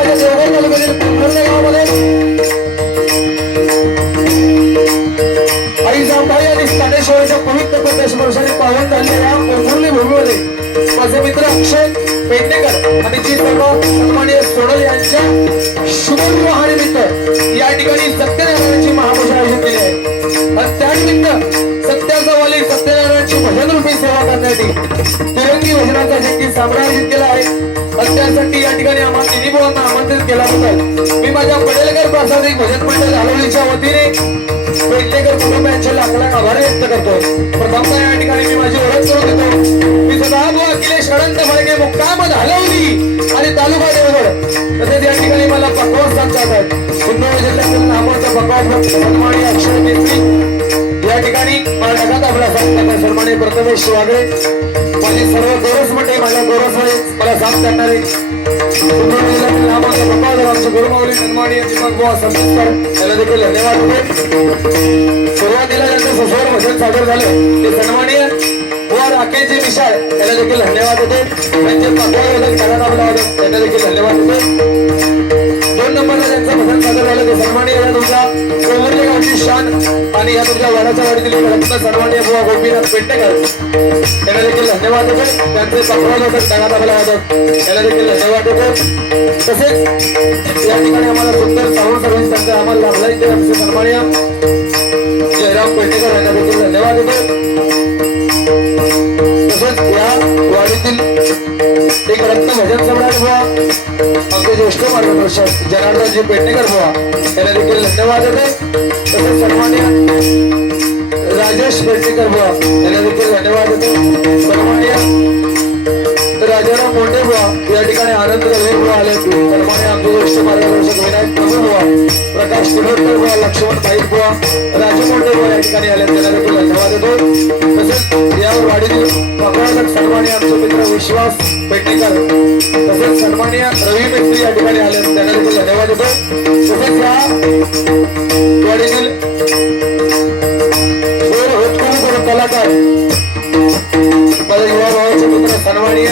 माझ्या देवगड तालुक्यातील पंढरपूर गावामध्ये आई जांभाई आणि स्थानेश्वराच्या पवित्र प्रदेशवर्षाने पावन झालेल्या पंढरपूर भूमीमध्ये माझे मित्र अक्षय पेडणेकर आणि जी सर्व सन्माननीय सोनल यांच्या शुभविवाहानिमित्त या ठिकाणी सत्यनारायणाची महापूजा आयोजित केली आहे आणि त्यानिमित्त सत्याचा वाली सत्यनारायणाची भजन रूपी सेवा करण्यासाठी तिरंगी भजनाचा जगती सामना आयोजित केला आहे आणि त्यासाठी या ठिकाणी आम्हाला निधीभावांना आमंत्रित केला होता। मी माझ्या पडेलकर प्रासादिक भजन मंडळ आलोलीच्या वतीने पेडणेकर कुटुंबियांचे लाख आभार व्यक्त करतो। प्रथमतः या ठिकाणी मी माझी ओळख करून देतो। मी सदाभाऊ अखिलेश अनंत फळके मुक्काम धालवली आणि तालुका देवगड तसेच या ठिकाणी मला पकवास सांगतात सिंधुदुर्ग जिल्ह्यातील नामवंत पकवास सन्माननीय अक्षय मेत्री या ठिकाणी मला ढगात आपला सांगतात सन्माननीय प्रथमेश वागळे माझे सर्व गोरस मंडळी माझ्या गोरसमुळे मला साथ करणारे सिंधुदुर्ग जिल्ह्यातील नामवंत पकवास आमचे गुरुमाऊली सन्माननीय दीपक बुवा संस्कार याला देखील धन्यवाद होते। सुरुवातीला ज्यांचं सस्वर भजन सादर झालं ते सन्माननीय व राकेशजी विशाळ याला देखील धन्यवाद होते। त्यांचे पकवास ढगात आपला त्यांना देखील धन्यवाद होते। 2 नंबरला ज्यांचं भजन सादर झालं ते सन्माननीय या तुमच्या कोमरली गावची शान आणि या तुमच्या वडाच्या वाडीतील रत्न सन्माननीय बुवा गोपीनाथ पेडणेकर यांना देखील धन्यवाद होते। त्यांचे पकवास होते ढगात आपला याला देखील धन्यवाद होते। तसेच या ठिकाणी आम्हाला सुंदर साऊंड सर्व्हिस त्यांचा आम्हाला लाभला इथे आमचे सन्माननीय जयराम पेडणेकर यांना देखील धन्यवाद होते। तसेच या वाडीतील एक रत्न भजन सम्राट बुवा आमचे ज्येष्ठ मार्गदर्शक जनार्दनजी पेडणेकर बुवा यांना देखील धन्यवाद होते। तसेच सन्माननीय राजेश पेडणेकर बुवा यांना देखील धन्यवाद होते। सन्माननीय राजाराम मोंडे बुवा या ठिकाणी आनंद रवी बुवा आले सन्माननीय आमचे ज्येष्ठ मार्गदर्शक विनायक प्रभू बुवा प्रकाश तिलोडकर बुवा लक्ष्मण पाईक बुवा राजू मोंडे बुवा या ठिकाणी आले त्यांना देखील धन्यवाद होते। तसेच यावर वाडीतील पकवासक सन्माननीय आमचे मित्र विश्वास पेडणेकर तसेच सन्माननीय रवी मेत्री या ठिकाणी आले त्यांना देखील धन्यवाद होते। तसेच या वाडीतील कलाकार माझ्या युवा भावाचे मित्र सन्माननीय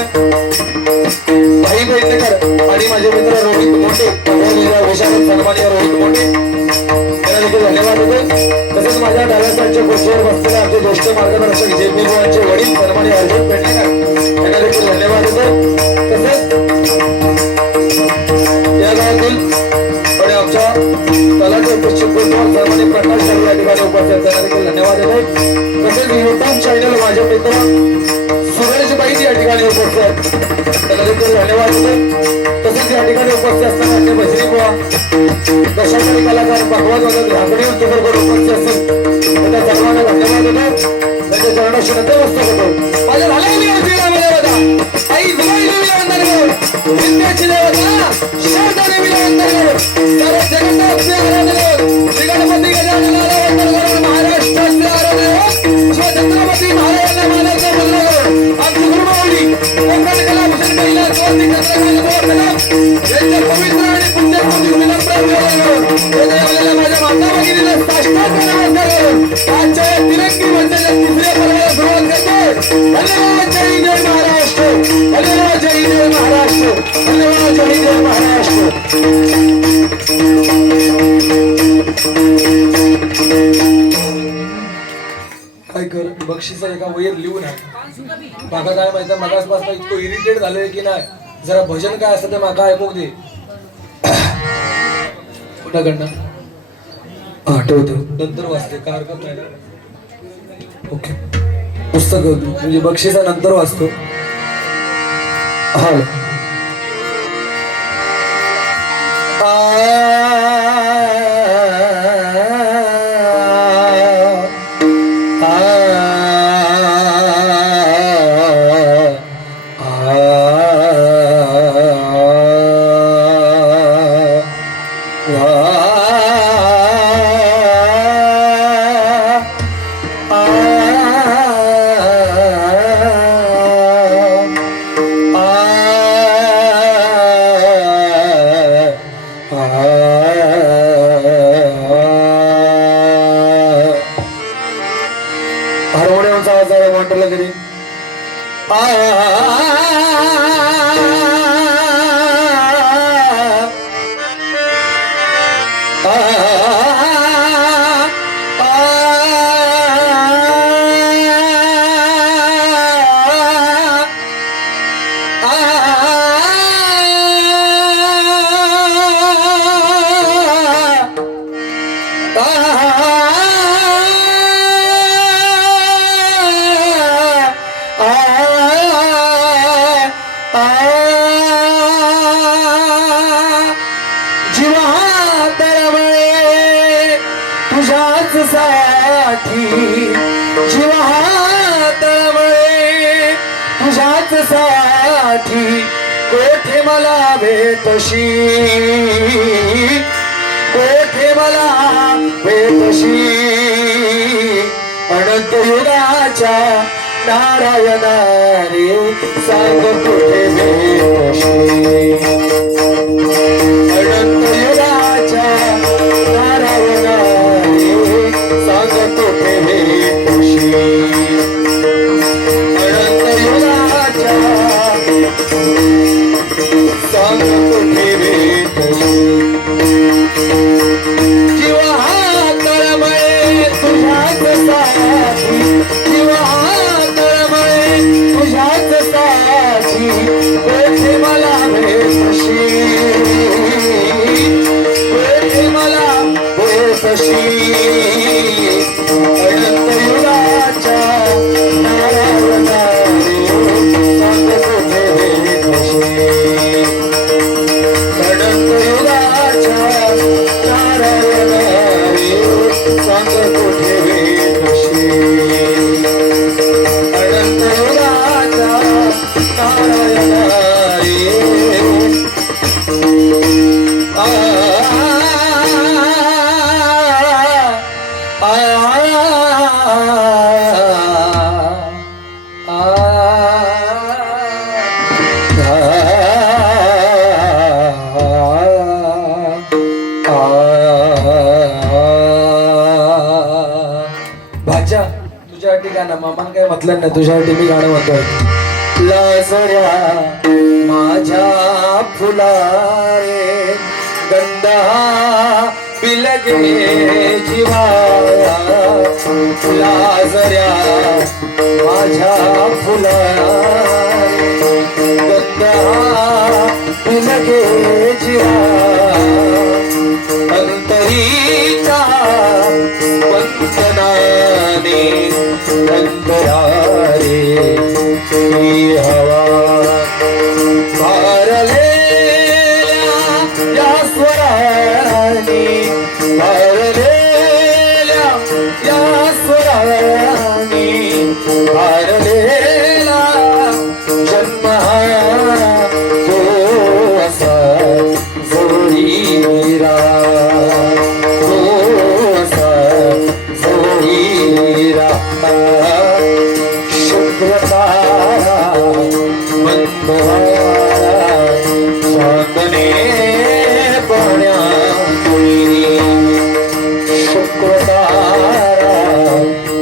भाई पेडणेकर आणि माझे मित्र रोहित मोठे विशाल सन्माननीय रोहित मोठे त्यांना देखील धन्यवाद होते। तसेच माझ्या डाव्या साईडच्या खुर्चीवर बसलेले आमचे ज्येष्ठ मार्गदर्शक जेपी बुवांचे वडील सन्माननीय अर्जुन पेडणेकर यांना देखील धन्यवाद होते। तसेच या गावातील आणि आमच्या कलाचे शिक्षक सन्माननीय प्रकाश साहेब या ठिकाणी उपस्थित त्यांना देखील धन्यवाद होते। तसेच युट्यूब चॅनल माझे मित्र सुरेशबाई या ठिकाणी उपस्थित आहेत त्यांना देखील धन्यवाद होते। तसेच या ठिकाणी उपस्थित असताना आपले भजनी बुवा दशावतारी कलाकार पकवास वगैरे झाकडी उत्तर उपस्थित असतील त्यांना सर्वांना धन्यवाद होतो। त्यांच्या चरणाशी नतमस्तक होतो। माझ्या आई विद्याची देवता शारदा देवीला वंदन करून सर्व जगन्नाथचे आराधन श्री गणपती गजाननाला वंदन करून महाराष्ट्राचे आराधन श्री छत्रपती महाराजांना मानाचा मुजरा करून आमची गुरुमाऊली कोकण कला भूषण कैलास स्वाती चंद्रकांत यांच्या पवित्र आणि पुण्यस्मृती विनम्र करून हृदयाला माझ्या माता भगिनीला साष्टांग नमस्कार करून आजच्या तिरंगी मंचाच्या तिसऱ्या पर्वाला सुरुवात करतो। धन्यवाद। जय जय महाराष्ट्र। धन्यवाद। जय जय महाराष्ट्र। धन्यवाद। जय जय महाराष्ट्र। काय कर बक्षीचा एका वहीर लिहून आहे माका काय माहिती मगासपासून इतकं इरिटेट झालंय की नाही जरा भजन काय असतं ते माका ऐकू दे कुणाकडनं आठवत नंतर वाचते काय हरकत नाही ना। ओके पुस्तक म्हणजे बक्षीसा नंतर वाचतो। हा हार्मोनियमचा आवाज आहे वाटला तरी आ तुझ्याच साठी जीवा तळमळे तुझ्याच साठी कोठे मला भेटशी कोठे मला भेटशी अनंत युगाच्या नारायणा रे सांग कुठे भेटशी अनंत युगाच्या नारायणा रे सांग कुठे भेटशी अनंत युगाच्या सांग कुठे भेटशी जीवा तळमळे तुझ्याच साठी जीवा तळमळे तुझ्याच साठी कोठे मला भेटशी कोठे मला भेटशी अनंत युगाच्या नारायणा रे सांग कुठे भेटशी अनंत युगाच्या नारायणा रे सांग कुठे भेटशी अनंत युगाच्या नारायणा रे भाच्या तुझ्यासाठी गाणं मामान काय म्हटलं नाही तुझ्यासाठी मी गाणं म्हणतोय लाजऱ्या माझ्या फुलारे गंधा पिलगे जीवा लाजऱ्या माझ्या फुलारे गंधा पिलगे जीवा अंतरीचा वंदनाने अंतरारे ही हवा भारलेल्या या स्वराने भारलेल्या या स्वराने भारलेला जन्म तो असा जोडीरा शुक्रतारा मंदवारा चांदणे पाण्यापुरी शुक्रतारा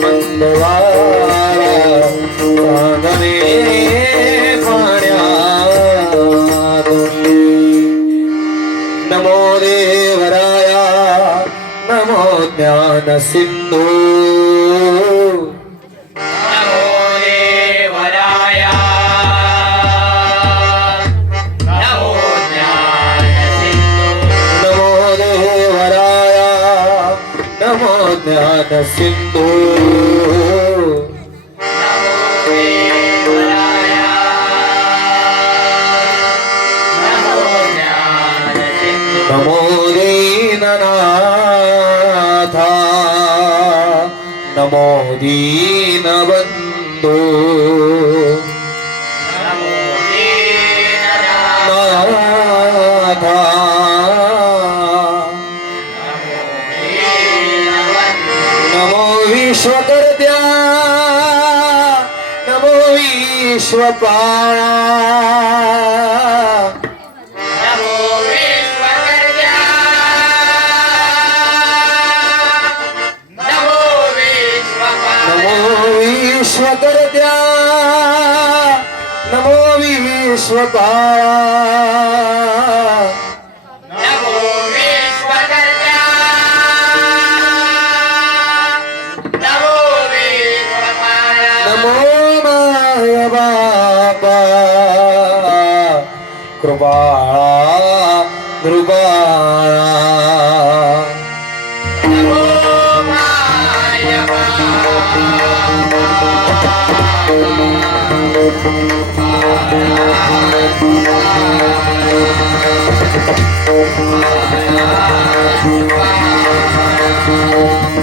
मंदवारा चांदणे पाण्यापुरी नमो देवराया नमो ज्ञान सिंधू ज्ञान सिंधू नमो दीननाथा नमो दीनबंधू नाथा विश्वकर्त्या नमो विश्वपाळा नमो विश्वकर्त्या नमो विश्वपाळा नमो विश्वकर्त्या नमो विश्वपाळा नमो विश्वकर्त्या कृपाळा नृपाळा नमो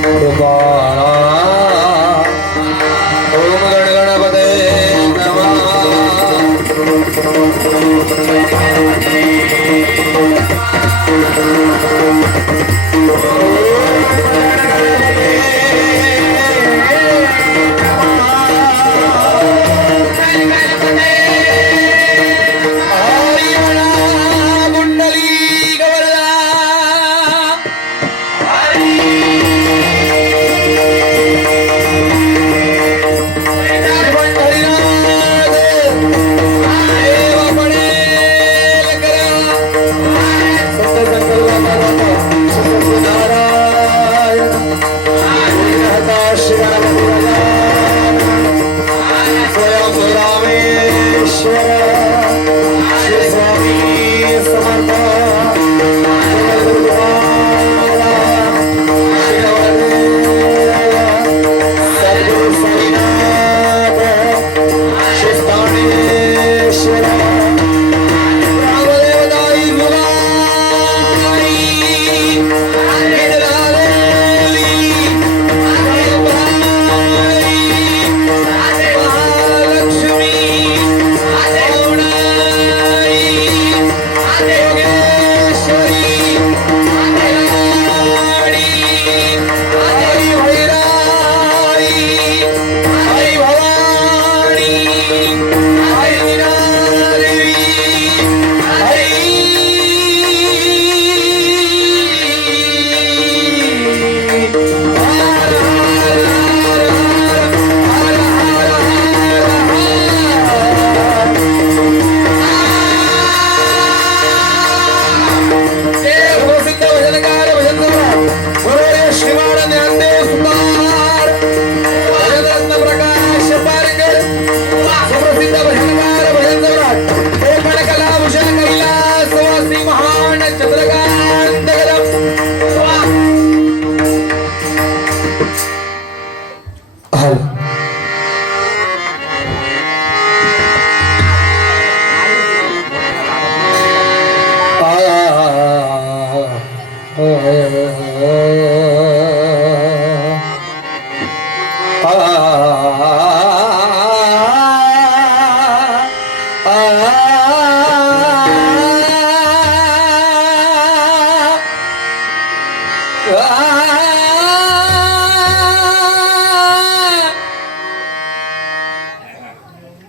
कृपाळा ओम गणगणपते कुंडली गवळला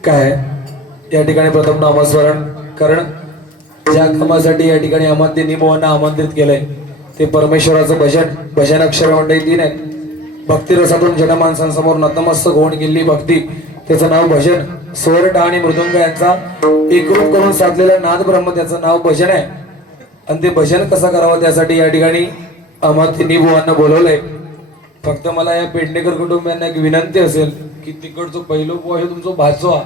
काय या ठिकाणी प्रथम नामस्मरण कारण ज्या कामासाठी या ठिकाणी आम्हाला निमोना आमंत्रित केलंय ते परमेश्वराचं भजन अक्षर मंडळी 3 आहेत. भक्ती रसातून जनमानसांसमोर नतमस्तक होऊन गेली भक्ती त्याचं नाव भजन. स्वर आणि मृदुंग यांचा एकरूप करून साधलेला नाद ब्रह्म त्याचं नाव भजन आहे. आणि ते भजन कसं करावं त्यासाठी या ठिकाणी आम्हाला निमोना बोलवलंय. फक्त मला या पेडणेकर कुटुंबियांना एक विनंती असेल की तिकडचं पहिलं पो आहे तुमचं भाजवा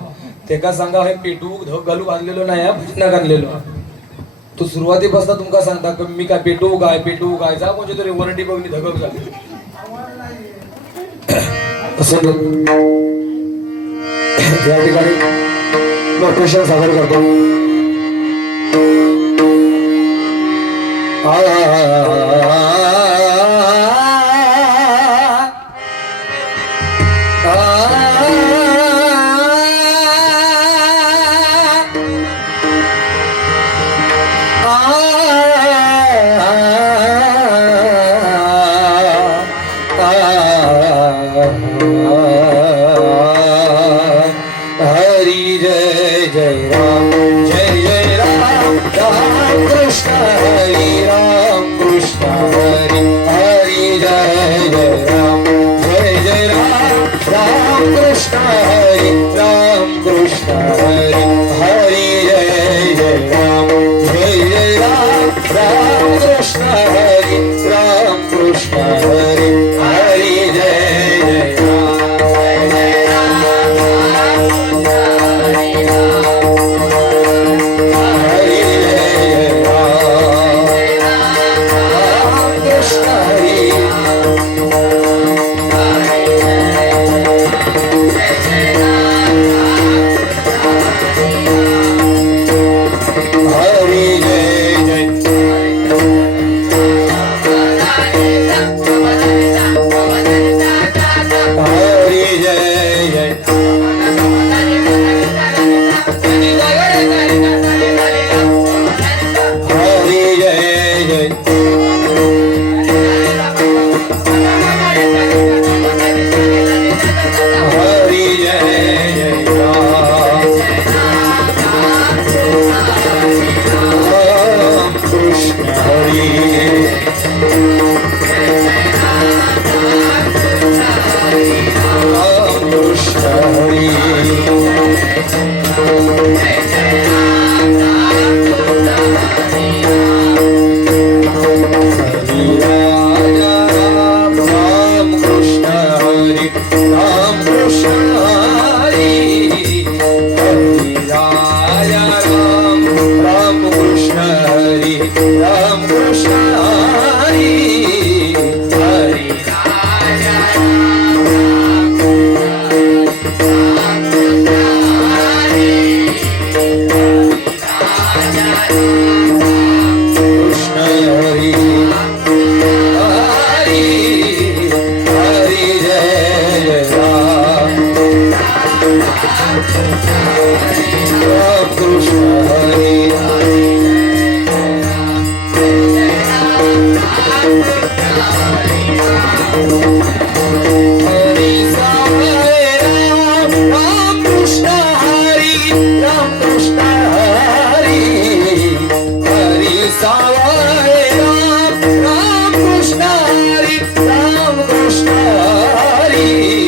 ते का सांगा हे पेटू धग घालू बांधलेलो नाही हा भजनाक आणलेलो तो सुरुवातीपासून तुमका सांगता की मी काय पेटू काय जा म्हणजे तरी वरंडी बघणी धगक झाली असं या ठिकाणी नोटेशन सादर करतो. हरी जय जय राम राम कृष्ण हरी राम कृष्ण हरी हरी जय जय राम कृष्ण हरी राम कृष्ण हरी हरी जय राम कृष्ण हरी राम कृष्ण हरी हरी जय राम हरी हरी सावळेराव राम कृष्ण हरी राम कृष्ण हरी हरी सावळेराव राम कृष्ण हरी राम कृष्ण हरी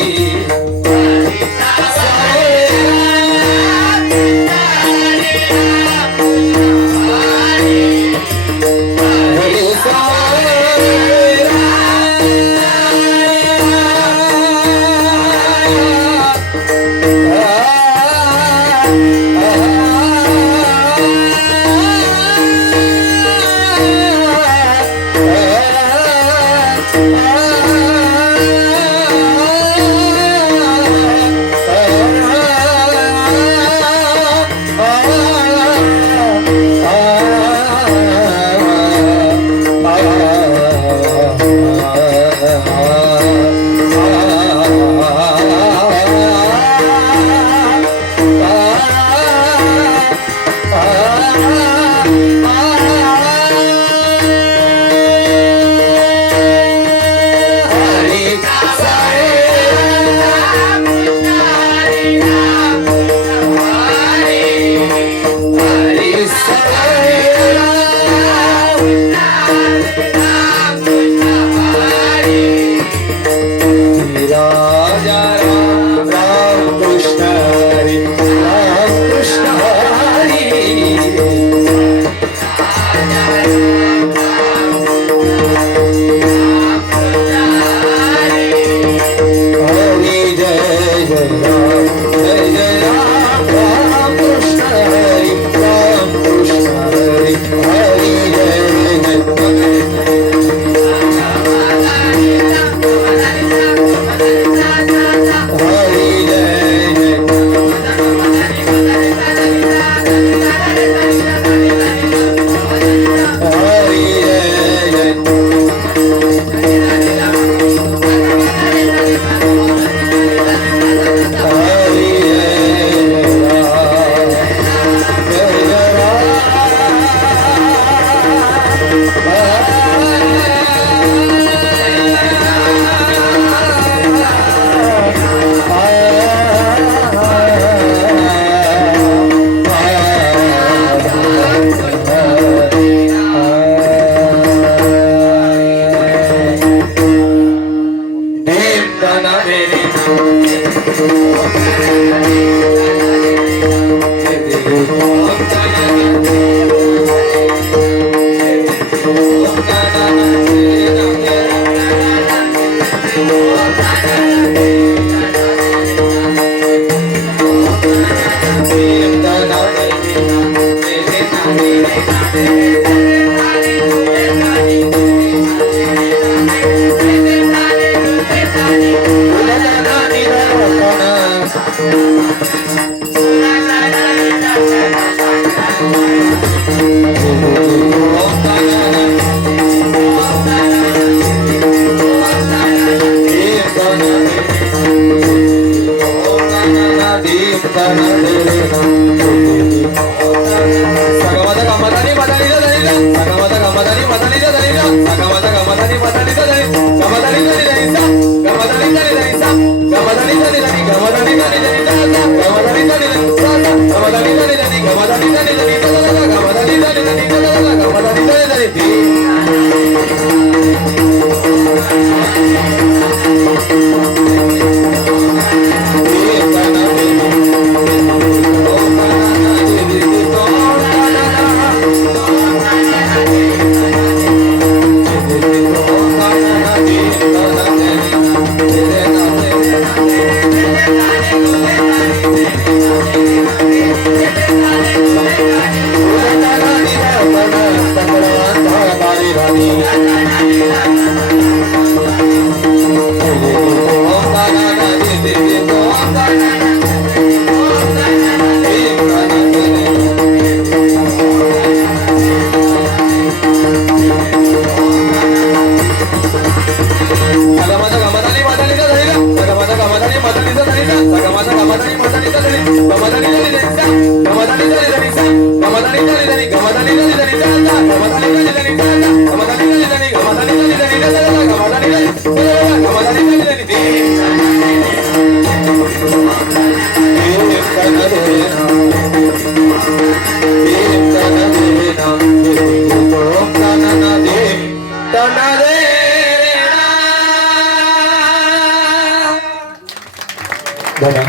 बघा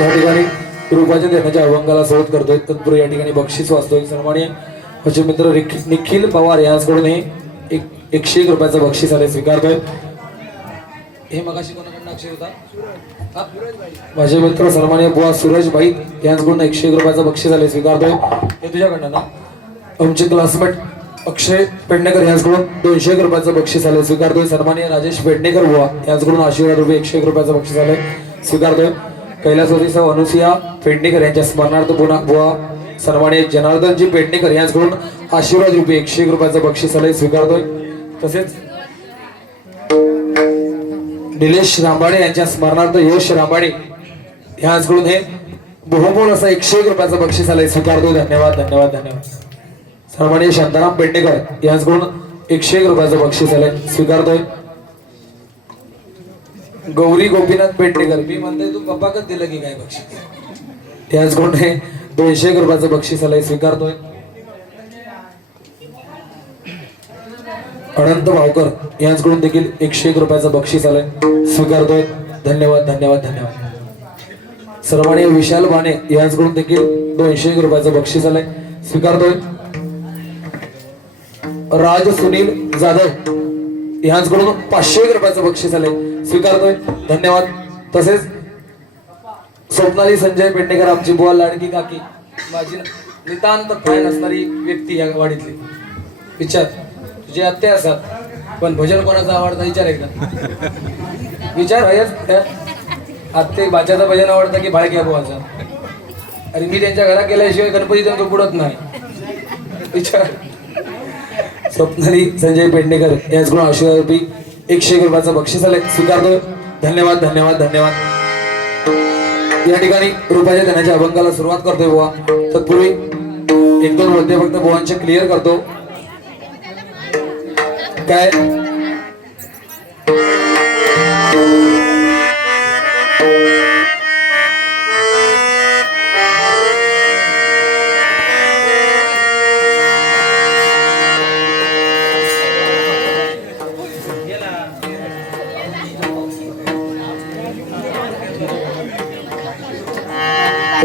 या ठिकाणी रूपाच्या देण्याच्या अभंगाला सोबत करतोय. तत्पूर्वी या ठिकाणी बक्षीस वाचतोय. सन्माननीय माझे मित्र निखिल पवार यांच्याकडून हे 101 रुपयाचं बक्षीस आले स्वीकारतोय. हे मगाशी कोणाकडून अक्षय होता माझे मित्र सन्माननीय बुवा सुरेश भाई यांच्याकडून 101 रुपयाचं बक्षीस आले स्वीकारतोय. हे तुझ्याकडनं ना. आमचे क्लासमेट अक्षय पेडणेकर यांच्याकडून 201 रुपयाचं बक्षीस आले स्वीकारतोय. सन्माननीय राजेश पेडणेकर बुवा यांच्याकडून आशीर्वाद रुपये 101 रुपयाचं बक्षीस आले स्वीकारतोय. कैलासवासी सौ अनुसिया पेडणेकर यांच्या स्मरणार्थ पुन्हा बुवा सन्माननीय जनार्दनजी पेडणेकर यांच्याकडून आशीर्वाद रुपये 101 रुपयाचं बक्षीस आले स्वीकारतोय. तसेच निलेश रांबाडे यांच्या स्मरणार्थ यश रांबाडे यांच्याकडून हे बहुमोल असं 101 रुपयाचं बक्षीस आलंय स्वीकारतोय. धन्यवाद धन्यवाद धन्यवाद. सन्माननीय शांताराम पेडणेकर यांच्याकडून 101 रुपयाचं बक्षीस आलंय स्वीकारतोय. गौरी गोपीनाथ पेडणेकर मी म्हणतोय तू पप्पाकच दिलं की काय बक्षीस यांच्याकडून हे 201 रुपयाचं बक्षीस आलंय स्वीकारतोय. अनंत भावकर यांच्याकडून देखील 101 रुपयाचं बक्षीस आलंय स्वीकारतोय. धन्यवाद धन्यवाद धन्यवाद. सन्माननीय विशाल बाणे यांच्याकडून देखील 201 रुपयाचं बक्षीस आलंय स्वीकारतोय. राज सुनील जाधव यांच्याकडून 501 रुपयाचं बक्षीस आलंय स्वीकारतोय. धन्यवाद. तसेच स्वप्नाली संजय पेडणेकर आमची बुवा लाडकी काकी माझी नितांत फॅन असणारी व्यक्ती या वाडीतली. विचार तुझे आत्ते असतात पण भजन कोणाचं आवडतं विचार एकदा विचार आत्ते बाच्याचं भजन आवडतं की भाळक्या बुवाचं. अरे मी त्यांच्या घरात गेल्याशिवाय गणपती त्यांचं पुढत नाही. विचार. स्वप्नाली संजय पेडणेकर यांच्याकडून आशीर्वाद रुपये 101 रुपयाचं बक्षीस आलंय स्वीकारतोय. धन्यवाद धन्यवाद धन्यवाद. या ठिकाणी रुपयाच्या देण्याच्या अभंगाला सुरुवात करतोय बुवा. तत्पूर्वी 1-2 मुद्दे फक्त बुवांचे क्लिअर करतो. काय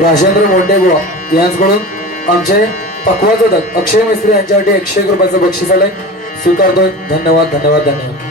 राजेंद्र मोंडे बुवा यांच्याकडून आमचे पक्वाचोदक अक्षय मिस्त्री यांच्यासाठी 101 रुपयाचं बक्षीस आलंय स्वीकारतोय. धन्यवाद धन्यवाद धन्यवाद.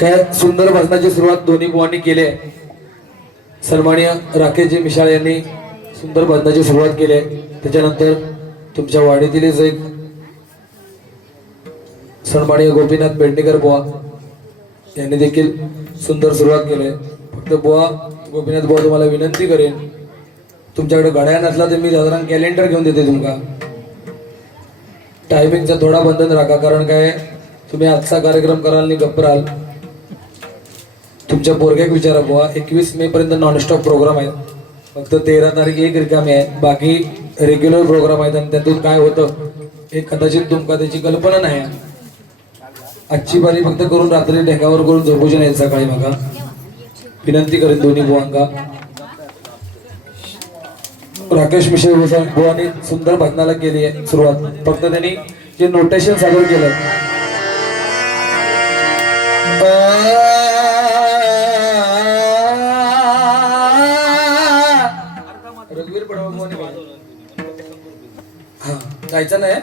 काय सुंदर भजनाची सुरुवात दोन्ही बुवांनी केली आहे. सन्माननीय राकेशजी मिशाळ यांनी सुंदर भजनाची सुरुवात केली आहे. त्याच्यानंतर तुमच्या वाडीतीलच एक सन्माननीय गोपीनाथ पेडणेकर बुवा यांनी देखील सुंदर सुरुवात केली आहे. फक्त बुवा गोपीनाथ बुवा तुम्हाला विनंती करेन तुमच्याकडे घड्याळ नसला तर मी साधारण कॅलेंडर घेऊन देते तुमका. टायमिंगचा थोडा बंधन राखा कारण काय तुम्ही आजचा कार्यक्रम कराल आणि गप्प राहाल. तुमच्या पोरग्याक विचारा बुवा 21 मे पर्यंत नॉनस्टॉप प्रोग्राम आहे. फक्त 13 तारीख एक रिकामी आहे. बाकी रेग्युलर प्रोग्राम आहेत आणि त्यातून काय होतं हे कदाचित तुमका त्याची कल्पना नाही. आजची बारी फक्त करून रात्री ढेकावर करून झोपूचे नाही सकाळी. बघा विनंती करेन दोन्ही बुवांका. राकेश मिश्र बुवानी सुंदर भजनाला केली आहे सुरुवात. फक्त त्यांनी जे नोटेशन सादर केलं रघुवीर पडवळ हा जायचं नाही.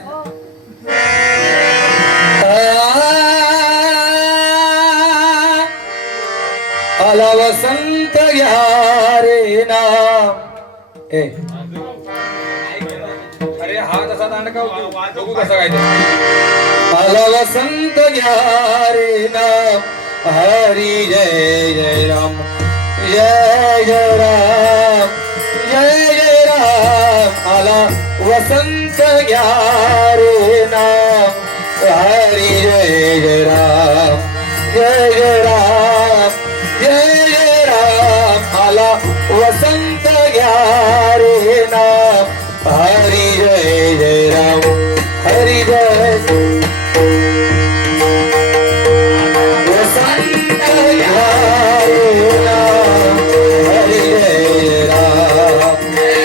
आला वसंत घ्या रे नाम. अरे हा कसा दांडका बघू कसा काय. आला वसंत घ्या रे नाम हरी जय जय राम जय जय राम जय जय राम. वसंत घ्या रे नाम हरी जय जय राम जय जय राम जय जय राम आला वसंत घ्या रे नाम हरी जय जय राम हरी जय वसंत घ्या रे नाम हरी जय राम जय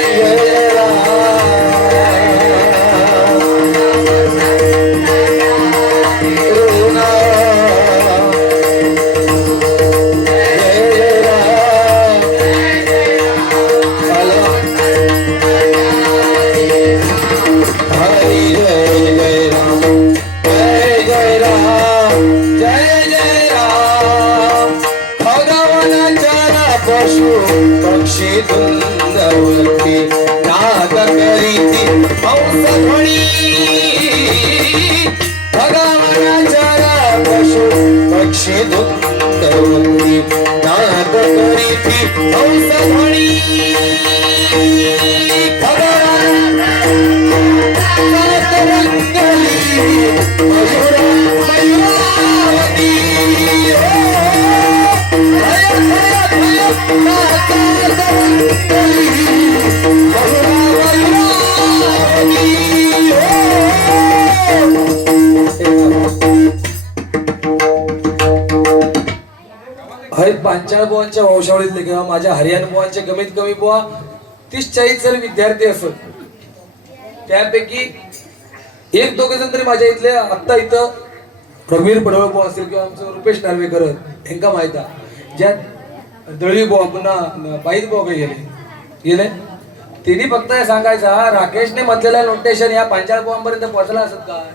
पशु पक्षी धुंदवती नाद करीती हंसध्वनी भगवानाच्या पशु पक्षी धुंदवती नाद करीती हंसध्वनी पांचाळ बुवांच्या वंशावळीतले किंवा माझ्या हरियाणा बुवांचे कमीत कमी बुवा 30-40 जर विद्यार्थी असत त्यापैकी एक दोघे जण तरी माझ्या इथले आत्ता इथं रघुवीर पडवळ बुवा असतील किंवा आमचं रुपेश नार्वेकर यांना माहित आहे ज्यात दळवी बुवा पुन्हा पाहिजे बुवा काही गेले तिने फक्त हे सांगायचा राकेशने म्हटलेला नोटेशन या पांचाळ बुवांपर्यंत पोहोचला असत काय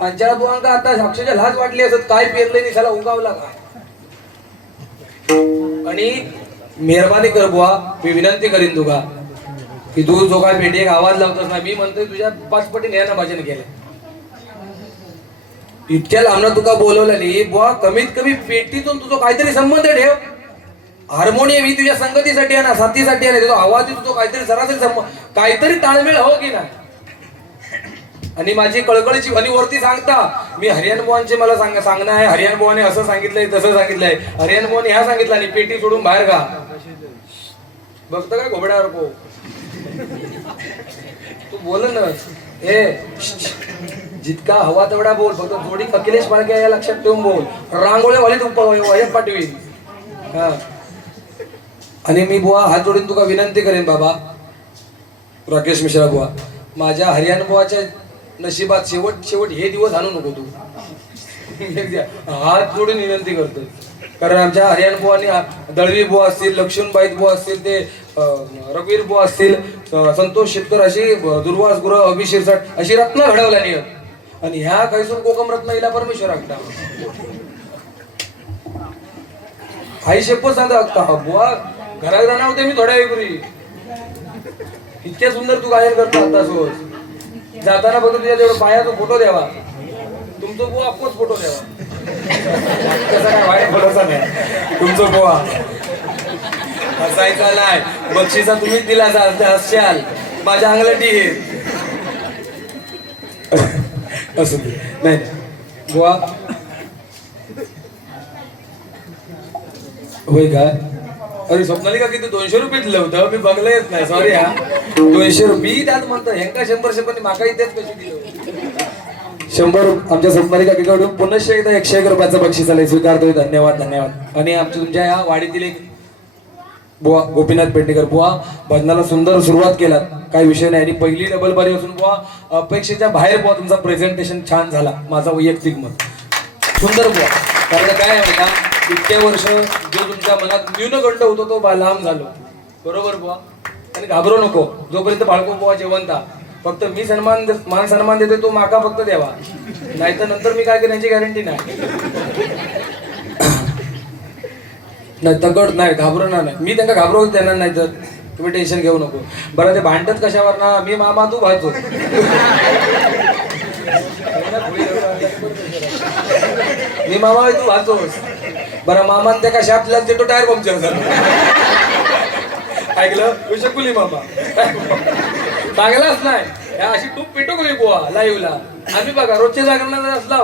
पांचाळ बुवांका आता अक्षरशः लाज वाटली असत काय पेरले निशाला उगावला काय आणि मेहरबानी कर बुवा मी विनंती करीन तुका की तू जो काय पेटी एक आवाज लावतोस ना मी म्हणतोय तुझ्या 5 पटीने यानं भजन केलं इतक्या लांबनं तुका बोलवलं नाही बुवा कमीत कमी पेटीतून तुझा काहीतरी संबंध ठेव हार्मोनियम ही तुझ्या संगतीसाठी आहे ना साथीसाठी आहे तो आवाज तुझा काहीतरी सरासरी संबंध काहीतरी ताळमेळ हो की नाही आणि माझी कळकळीची आणि वरती सांगता मी हरियाणा बुवांचे मला सांगणं आहे हरियाणा बुवाने असं सांगितलंय तसं सांगितलंय हरियाणा बुवाने ह्या सांगितलं आणि पेटी सोडून बाहेर का बघतं काय घोबड्यावर को तू बोल ना ए जितका हवा तेवढा बोल फक्त थोडी अखिलेश पाळके या लक्षात ठेवून बोल रांगोळ्या वाली तू पाठवी हा आणि मी बुवा हात जोडून तुका विनंती करेन बाबा राकेश मिश्रा बुवा माझ्या हरियाणा बुवाच्या नशिबात शेवट हे दिवस आणू नको तू हात जोडून विनंती करतोय कारण आमच्या हरियाणा बुवानी दळवी बुवा असतील लक्ष्मणबाई बुवा असतील ते रघुवीर बुवा असतील संतोष शेतकर अशी दुर्वास गुरु अभिशिरसाट अशी रत्न घडवल्या नाही आणि ह्या कैसून कोकम रत्न हिला परमेश्वर आगता आई शेपच सांगता बुवा घरात जाणार होते मी थोड्या वेळपूर्वी इतक्या सुंदर तू गायन करतो आता सोज जाताना बघतो तुझ्या तेवढं पायाचा फोटो द्यावा तुमचं बुवा अफकोर्स फोटो द्यावा त्याचा काय वाईट भरोसा नाही तुमचं बुवा हसायचा नाही बक्षिसा तुम्हीच दिला हसाल माझ्या अंगलटी हे असं नाही बुवा होय काय अरे स्वप्नाली का किती 200 रुपये दिलं होतं मी बघलंच नाही सॉरी हा 200 रुपये त्यात म्हणतो ह्यांका 100 पण माका इथेच कशी दिलं 100 आमच्या स्वप्नाली काकीकडून पुन्हा एकदा 101 रुपयाचं बक्षीस आलंय स्वीकारतोय धन्यवाद धन्यवाद आणि आमच्या तुमच्या या वाडीतील एक बुवा गोपीनाथ पेडणेकर बुवा भजनाला सुंदर सुरुवात केलात काही विषय नाही आणि पहिली डबल बारी असून बुवा अपेक्षेच्या बाहेर बुवा तुमचा प्रेझेंटेशन छान झाला माझा वैयक्तिक मत सुंदर बुवा कारण काय आहे का इतके वर्ष जो तुमच्या मनात न्यूनगंड होतो तो लांब झालो बरोबर बुवा आणि घाबरू नको जोपर्यंत बाळको बुवा जेवंता फक्त मी मान सन्मान देते तो माका फक्त द्यावा नाहीतर नंतर मी काय करण्याची गॅरंटी नाही नाही तगड नाही घाबरणार नाही मी त्यांना घाबरवूच देणार नाही तर तुम्ही टेन्शन घेऊ नको बरं ते भांडत कशावर ना मी मामा तू भाजतो मी मामा तू भाजतोस बरं मामा त्या कशा आपल्याला तो टायर पंक्चर झाला ऐकलं शकुली मामा चांगलाच नाही ह्या अशी तूप पेटो कमी बुवा लाईव्हला आम्ही बघा रोजच्या जागरणात असला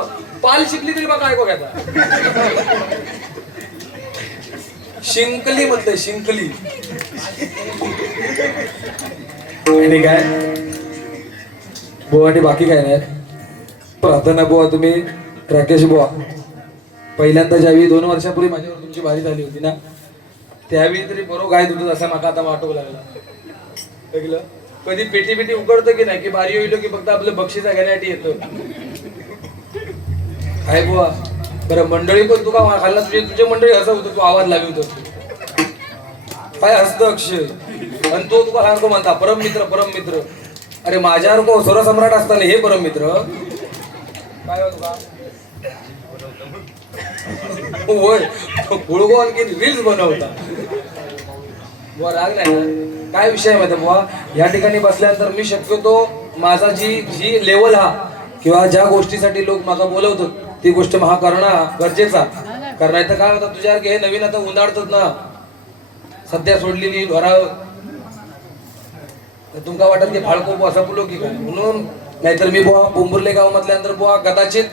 पाल शिकली तरी बघा ऐकू घ्याचा शिंकली म्हटलं शिंकली आणि काय बुवा आणि बाकी काय नाही प्रार्थना बुवा तुम्ही राकेश बुवा पहिल्यांदा ज्यावेळी 2 वर्षापूर्वी माझ्यावर तुमची बारी झाली होती ना त्यावेळी तरी बरोबर काय तुझं असं माका आता वाटवू लागला बघलं कधी पेटी पेटी उकडतं की नाही की बारी होईल की फक्त आपलं बक्षीस घेण्यासाठी येतं काय बुवा बरं मंडळी पण तुका खाल्ला तुझे मंडळी हसत होतं तू आवाज लावी होतो काय हसत अक्षय आणि तो तुका सांगतो म्हणता परम मित्र अरे माझ्यावर को स्वरसम्राट असताना हे परम मित्र काय हो तुका होय गुळगो आणखी रील्स बनवता बुवा राग नाही ना काय विषय माहिती बुवा या ठिकाणी बसल्यानंतर मी शक्यतो माझा जी लेवल हा किंवा ज्या गोष्टीसाठी लोक मला बोलवतात ती गोष्ट महा करणं गरजेचा कारण नाही तर काय होतं तुझ्यासारखे हे नवीन आता उन्हाळतात ना सध्या सोडलेली भराव तुमका वाटत की फाळको असा बोलो की काय म्हणून नाहीतर मी बुवा पोंबुर्ले गाव मधल्यानंतर बुवा कदाचित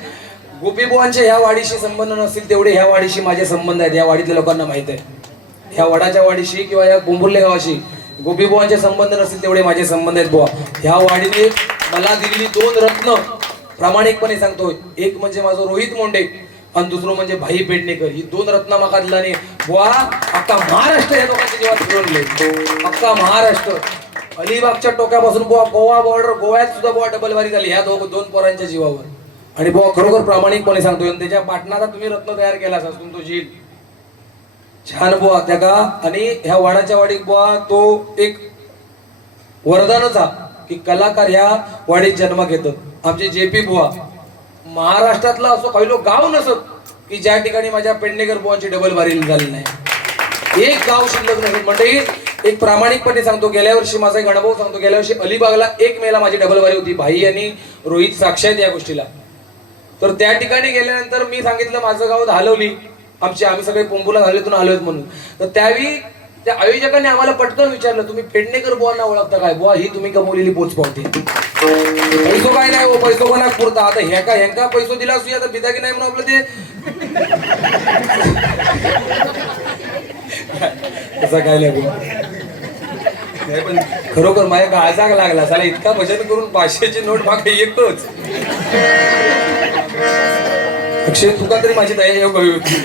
गोपी बुवांचे ह्या वाडीशी संबंध नसतील तेवढे ह्या वाडीशी माझे संबंध आहेत या वाडीतल्या लोकांना माहित आहे ह्या वडाच्या वाडीशी किंवा या पोंबुर्ले गावाशी गोपी बुवांचे संबंध नसतील तेवढे माझे संबंध आहेत बुवा ह्या वाडीने मला दिलेली 2 रत्न प्रामाणिकपणे सांगतो एक म्हणजे माझं रोहित मोंडे आणि दुसरं म्हणजे भाई पेडणेकर ही 2 रत्न माका दिलाने बुवा अख्खा महाराष्ट्र या लोकांच्या जीवात फिरवले अख्खा महाराष्ट्र अलिबागच्या टोक्यापासून बुवा गोवा बॉर्डर गोव्यात सुद्धा बुवा डबल वारी झाली ह्या 2 पोरांच्या जीवावर आणि बुवा खरोखर प्रामाणिकपणे सांगतोय त्याच्या पाटणाचा तुम्ही रत्न तयार केला असून तो झील छान बुवा त्या का आणि ह्या वाडाच्या वाडीत बुवा तो एक वरदानच हा की कलाकार ह्या वाडीत जन्म घेतात आमचे जेपी बुवा महाराष्ट्रातला असो काही लोक गाव नसत की ज्या ठिकाणी माझ्या पेडणेकर बुवांची डबल वारी झाली नाही एक गाव शिल्लक नसत म्हणजे एक प्रामाणिकपणे सांगतो गेल्या वर्षी माझा एक अनुभव सांगतो गेल्या वर्षी अलिबागला 1 मेला माझी डबल वारी होती भाई आणि रोहित साक्ष आहेत या गोष्टीला तर त्या ठिकाणी गेल्यानंतर मी सांगितलं माझं गाव धालवली आम्ही सगळे पोंबुला धालेतून आलोय म्हणून तर त्यावेळी त्या आयोजकांनी आम्हाला पटकन विचारलं तुम्ही पेडणेकर बुवांना ओळखता काय बुवा ही तुम्ही कमवलेली पोच पावते पैसो काय नाही हो पैसो कोणा पुरता आता ह्यांका पैसो दिला असू आता बिदागी नाही म्हणून आपलं ते तसा काय लागू नाही पण खरोखर माझ्या गाजाग लागला चला इतका भजन करून 500ची नोट मागे येतोच अक्षय तुका तरी माझी दया येऊ होती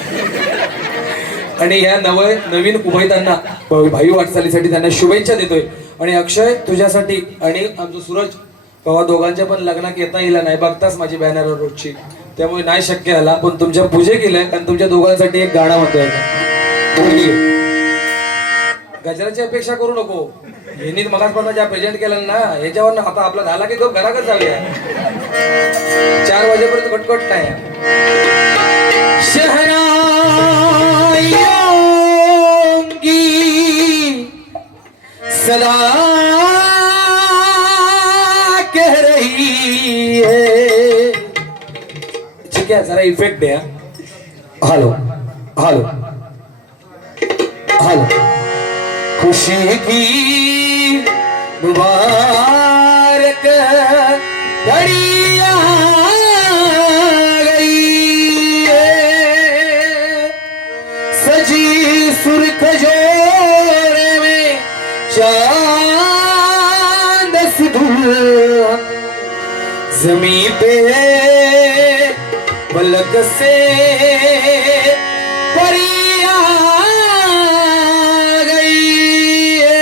आणि ह्या नवीन उभयतांना भाई वाटचालीसाठी त्यांना शुभेच्छा देतोय आणि अक्षय तुझ्यासाठी आणि आमचं सूरज कवा दोघांच्या पण लग्नात येता येईल नाही बघताच माझी बॅनरवर रोजची त्यामुळे नाही शक्य झाला पण तुमच्या पूजे केलंय आणि तुमच्या दोघांसाठी एक गाणं म्हणतोय गजराची अपेक्षा करू नको यांनी मगासपासून ज्या प्रेझेंट केलं ना याच्यावर आता आपला झाला की गप घराकच जाऊया 4 वाजेपर्यंत कटकट नाही सदा कह रही है ठीक है जरा इफेक्ट दे हेलो हेलो हेलो खुशी की मुबारक घड़ी आ गई है सजी सुर्ख जोड़े में चांद सी धूल जमी पे पलक से परिया गई है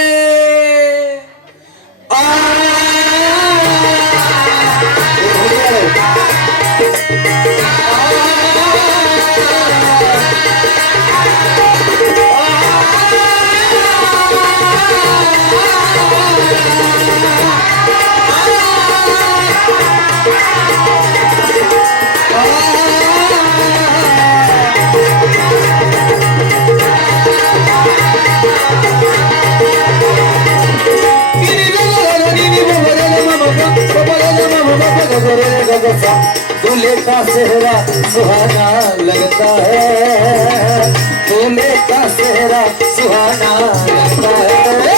दूल्हे का सेहरा सुहाना लगता है दूल्हे का सेहरा सुहाना लगता है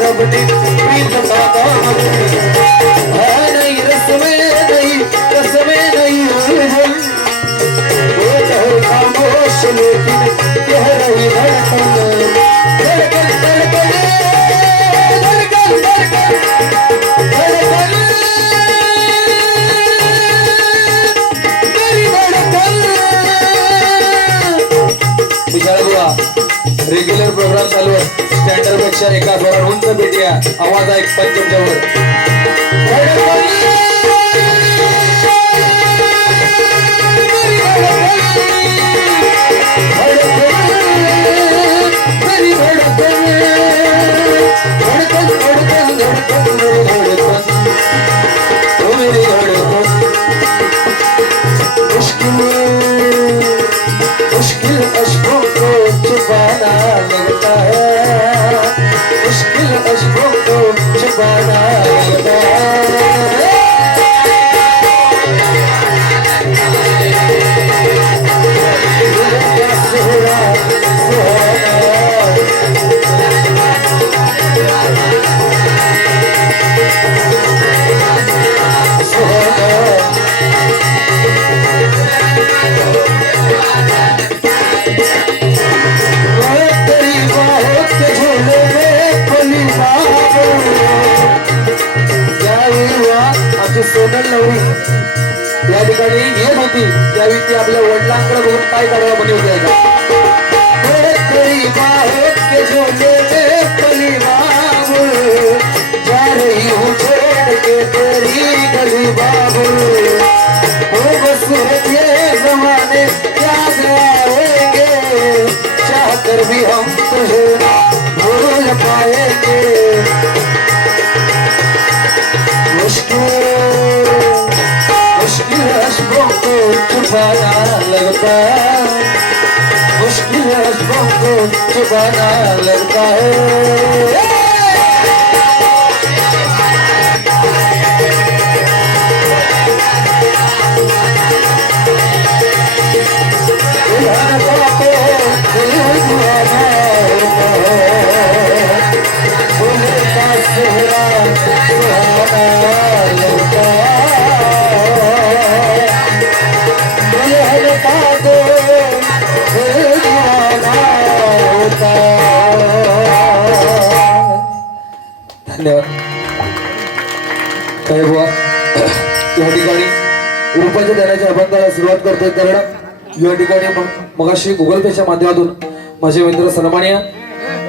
रब ने प्रीत का काम है नहीं रस में नहीं उलझन वो कहो खामोश लेकिन कह रही धड़कन धड़कन धड़कन धड़कन धड़कन धड़कन मेरी धड़कन विशाल बुवा रेग्युलर प्रोग्राम चालू आहे स्टँडर्ड पेक्षा एका जोरात उंच पेटी आहे आवाज आहे पंचमच्या वर मेरी धड़कन धड़कन धड़कन धड़कन मेरी धड़कन ओ मेरी धड़कन मुश्किल अश्कों को छुपाना लगता है मुश्किल अश्कों को छुपाना लगता है सोनल नवरी या ठिकाणी येत होती त्यावेळी ती आपल्या वडिलांकडे बघून काय करावं म्हणे होत्या के झोले में पली बाबुल जा रही हूँ छोड़ के तेरी गली बाबुल खूबसूरत ये जमाने याद आएंगे चाह कर भी हम तुझे भूल पाएंगे मुश्किल अश्कों को छुपाना लगता है मुश्किल अश्कों को छुपाना लगता है धन्यवाद काय बुवा या ठिकाणी रूपाच्या देण्याच्या अभंगाला सुरुवात करतोय कारण या ठिकाणी मगाशी गुगल पेच्या माध्यमातून माझे मित्र सन्माननीय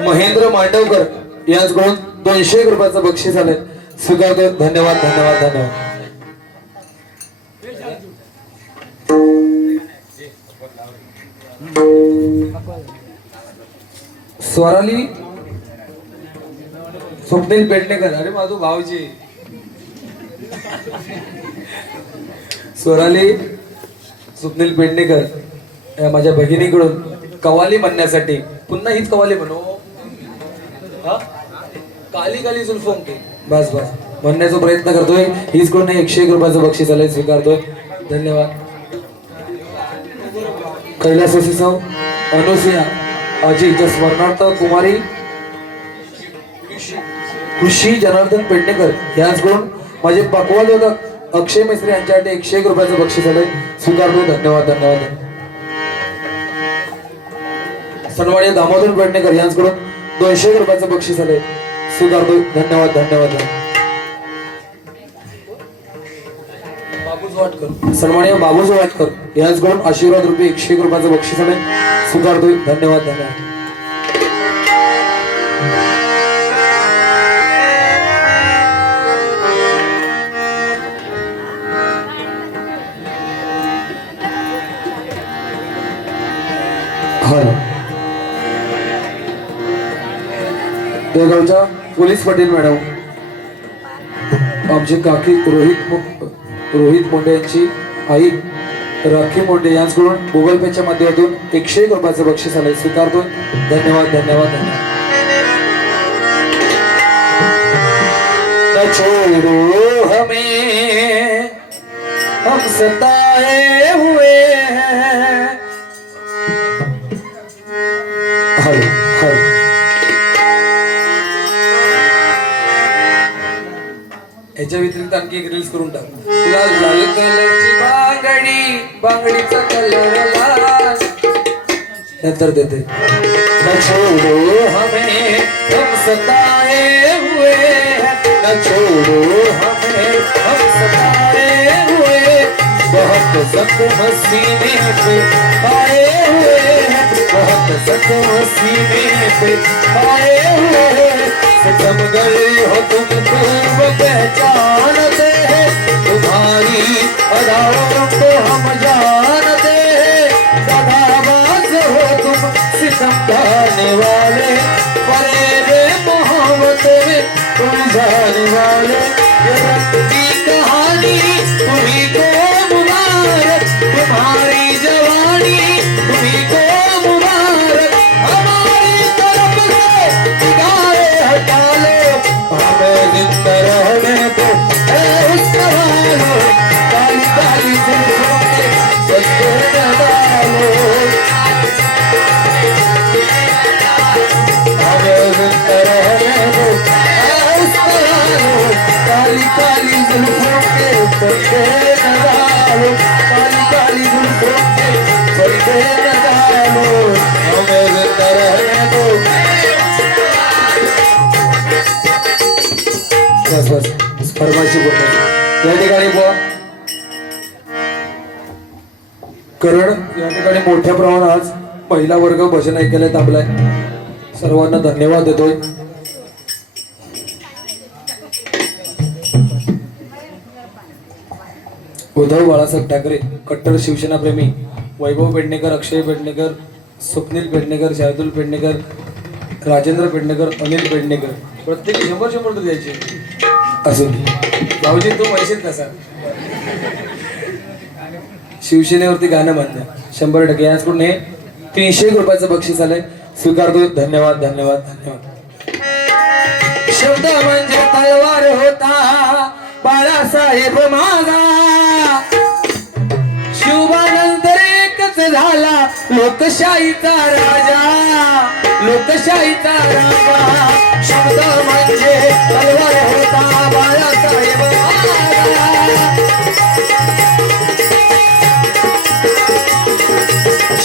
महेंद्र मांडवकर यांच्याकडून 200 रुपयाचं बक्षीस आले स्वीकारतो धन्यवाद धन्यवाद धन्यवाद स्वराली स्वप्नील पेडणेकर अरे माझो भाऊजी स्वराली स्वप्नील पेडणेकर या माझ्या भगिनीकडून कवाली म्हणण्यासाठी पुन्हा हीच कवाली म्हणू हा काली काली जुल्फोंके बस बस म्हणण्याचा प्रयत्न करतोय हीच कडून 101 रुपयाचं बक्षीस आलंय स्वीकारतोय धन्यवाद कैलास सौ अनुसुया अजितच्या स्मरणार्थ कुमारी खुशी जनार्दन पेडणेकर यांच्याकडून माझे पकवादक अक्षय मिस्त्री यांच्यासाठी 101 रुपयाचं बक्षीस आलंय स्वीकारतो धन्यवाद धन्यवाद सन्माननीय दामोदर पेडणेकर यांच्याकडून 200 रुपयाचं बक्षीस आलंय स्वीकारतो धन्यवाद धन्यवाद सन्माननीय बाबूज वाटकर यांच्याकडून आशीर्वाद रुपये 101 रुपयाचं बक्षीस आलंय स्वीकारतो धन्यवाद धन्यवाद देवगावच्या पोलीस पाटील मॅडम आमची काकी रोहित मोंडे यांची आई राखी मोंडे यांच्याकडून गुगल पेच्या माध्यमातून 101 रुपयाचं बक्षीस आलंय स्वीकारतो धन्यवाद धन्यवाद न छोड़ो हमें हम सताए हुए हैं हर हर व्यतिरिक्त आणखी एक रील्स करून टाक. लाल लाल कलरची बांगडी, बांगडीचा कलर लाल. नंतर देते न छोड़ो हमें हम सताए हुए हैं, न छोड़ो हमें हम सताए हुए, बहुत जख्म सीने पे आए हुए हैं, बहुत जख्म सीने पे आए हुए हैं. सितम गई हो तुम वो पहचानते हैं, तुम्हारी अदाओं को हम जानते हैं. सदाबाज हो तुम सितम ढाने वाले, फरेबे मोहब्बत में उलझाने वाले. ये रंग की कहानी तुम्ही को मुबारक, तुम्हारी जवानी तुम्ही को मुबारक. हमारी तरफ से निगाहें हटा लो, हमें जिंदा रहने दो ऐ उसका वालो. काली काली जुल्फों के सजदे न डालो, हमें जिंदा रहने दो ऐ उसका वालो. काली काली जुल्फों के सजदे न डालो, काली काली जुल्फों के सजदे न डालो, हमें जिंदा रहने दो. बस बस फरमाशी बोलतो या ठिकाणी बुवा करण या ठिकाणी मोठ्या प्रमाणात आज पहिला वर्ग भजन ऐकायला थांबलाय. सर्वांना धन्यवाद देतोय. उद्धव बाळासाहेब ठाकरे कट्टर शिवसेना प्रेमी, वैभव पेडणेकर, अक्षय पेडणेकर, स्वप्नील पेडणेकर, शार्दुल पेडणेकर, राजेंद्र पेडणेकर, अनिल पेडणेकर प्रत्येकी 100 रुपये द्यायचे असून भाऊजी तो पैसे कसा शिवसेनेवरती गाणं म्हणणं 100% याचकडून हे 300 रुपयाचं बक्षीस आलंय. स्वीकारतो. धन्यवाद धन्यवाद धन्यवाद. शब्द म्हणजे तलवार होता बाळासाहेब माझा, शिवबानंतर एकच झाला लोकशाहीचा राजा, लोकशाहीचा राजा. शब्द म्हणजे तलवार होता बाळासाहेब माझा,